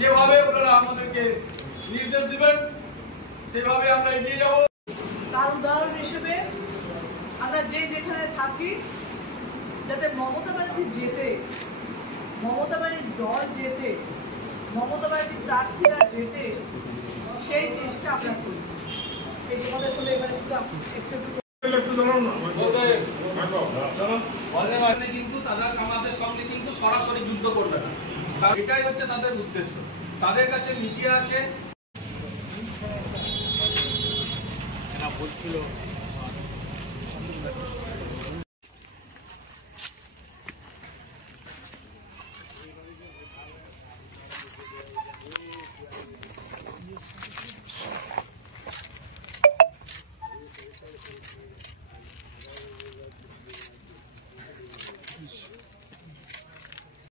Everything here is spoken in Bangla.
যেভাবে আপনারা আমাদেরকে নির্দেশ দিবেন সেভাবে আমরা এগিয়ে যাব। তার উদাহরণ হিসেবে আমরা যেখানে থাকি যাতে মমতা ব্যানার্জি জেতে, মমতা ব্যানার্জির দল জেতে, মমতা ব্যানার্জির প্রার্থীরা জেতে, সেই চেষ্টা আমরা করি। এই তোমাদের বলে এবারে কিন্তু তারা আমাদের সঙ্গে কিন্তু সরাসরি যুদ্ধ করবে না, এটাই হচ্ছে তাদের উদ্দেশ্য। তাদের কাছে মিডিয়া আছে, বলছিল